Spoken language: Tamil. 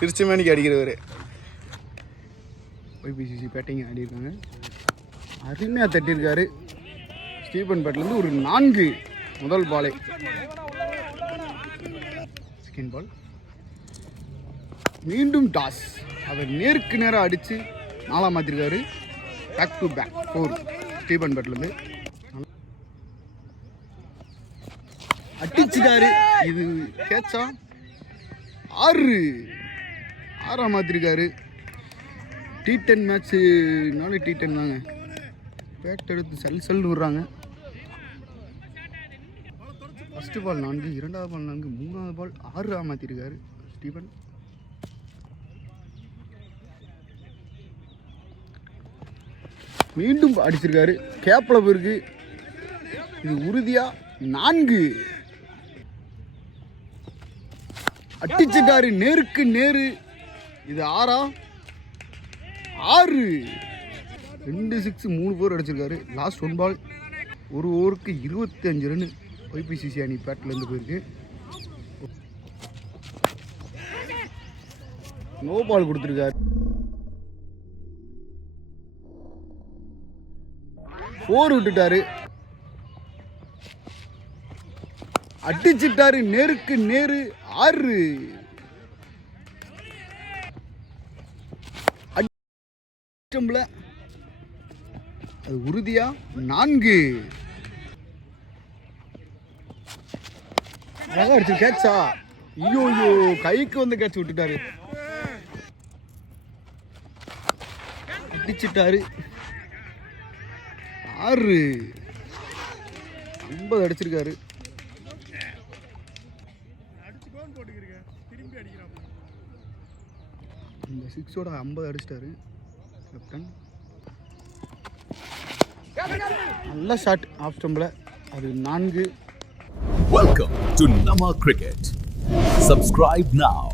சிரிச்ச மணிக்கு அடிக்கிறவர். ஒய்பிசிசி பேட்டிங் ஆடிருக்காங்க, அருமையாக தட்டியிருக்காரு. ஸ்டீபன் பேட்லேருந்து ஒரு 4 முதல் பாலை. செகண்ட் பால் மீண்டும் டாஸ், அவர் நேருக்கு நேராக அடித்து 4 மாற்றிருக்காரு. பேக் டு பேக் 4 ஸ்டீபன் பேட்லேருந்து அடிச்சுட்டாரு. இது கேட்சா 6 மாற்றிருக்காரு. T10 மேட்ச்சுனாலே T10 தாங்க. பேட் எடுத்து சல்லுன்னு விடுறாங்க. ஃபஸ்ட்டு பால் 4, 2வது பால் 4, 3வது பால் 6 மாற்றிருக்காரு ஸ்டீபன். மீண்டும் அடிச்சிருக்காரு, கேப்பில் போயிருக்கு. இது உறுதியாக 4 அடிச்சிட்டாரு, நேருக்கு நேரு. இது 6 2 6 3 4 அடிச்சிருக்காரு. லாஸ்ட் 1 பால், ஒரு ஓவருக்கு 25 ரன் ஒய்பிசிசி அணி பேட்லேருந்து போயிருக்கு. நோ பால் கொடுத்துருக்காரு. 4 விட்டுட்டாரு, அடிச்சிட்டாரு, நேருக்கு நேரு 6. அது உறுதியா 4. அழகா அடிச்சு கேட்சா. ஐயோ கைக்கு வந்து கேட்ச் விட்டுட்டாரு. அடிச்சிட்டாரு 6. 50 அடிச்சிருக்காரு. இந்த 6ஓட 50 அடிச்சிட்டாரு கேப்டன். நல்ல ஷாட் ஆஃப் ஸ்டம்பில், அது 4. Welcome to Nama Cricket. Subscribe now.